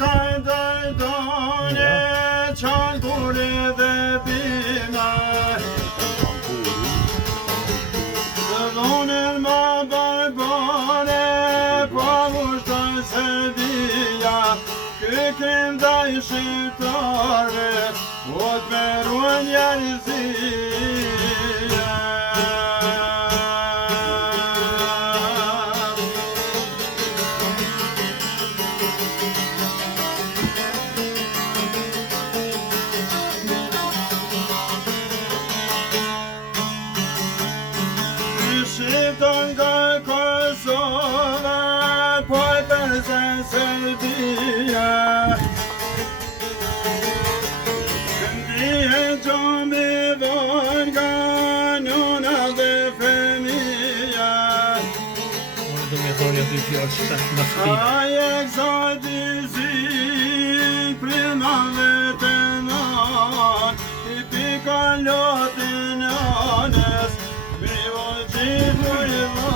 ka dërdone, qanë kure dhe bina. Dërdonën ma barbare, po vështën Serbia. Kërkrim da I shqiptare, o të beruan njerëzia. Shqipton nga Kosova, po e përsen Serbia. Këndihet gjomi von nga nona dhe femija. Do me thoni aty fjallë që tash në shpina. Ai egzotizim primave të non, I pika lotin anës, vivo gjithu I vane.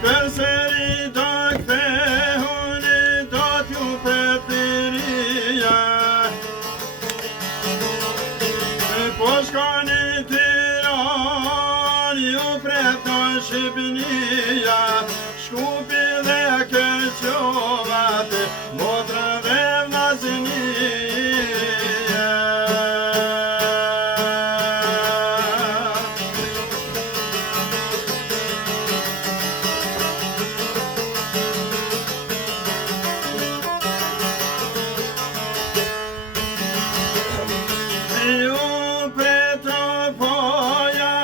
Përseri do kthehuni, do t'ju pretëria. Po shkoni Tiran, ju preton Shqipnia. Shkupi dhe Keqovat, motrën dhe vllaznia. Ju preto poja,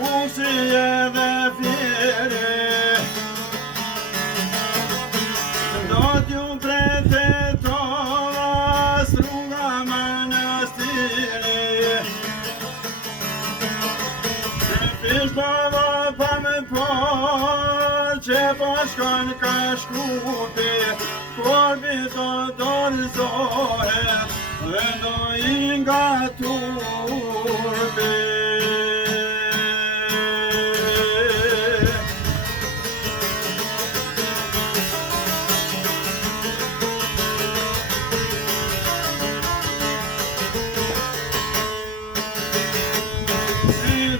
usi edhe fjere. Do t'ju pretetova sruga manastiri. Fishtova pa me po, që po shkon ka shkupi, korbi do dorëzohet, dhe do I nga turpi.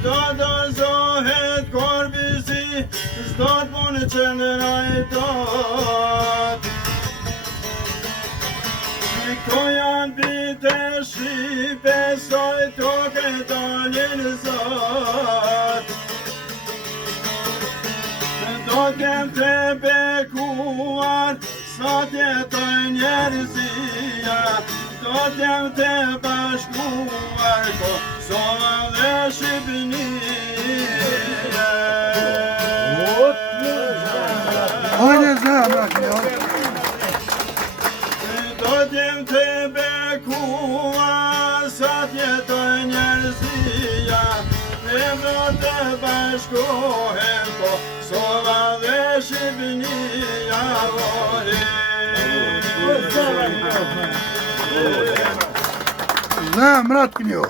Do dorëzohet korbi si, s'do t'punë qendra I dot. Këto janë bite shqipe, soj toke dalin zot. Do t'jem të bekuar, sot jetoj njerëzia. Do t'jem të bashkuar, Kosova dhe Shqipnia. Hajde zemra kjo. Do t'jem të bekuar, sot jetoj njerëzia. Ne do të bashkohem, Kosova dhe Shqipnia. Zemrat kjo.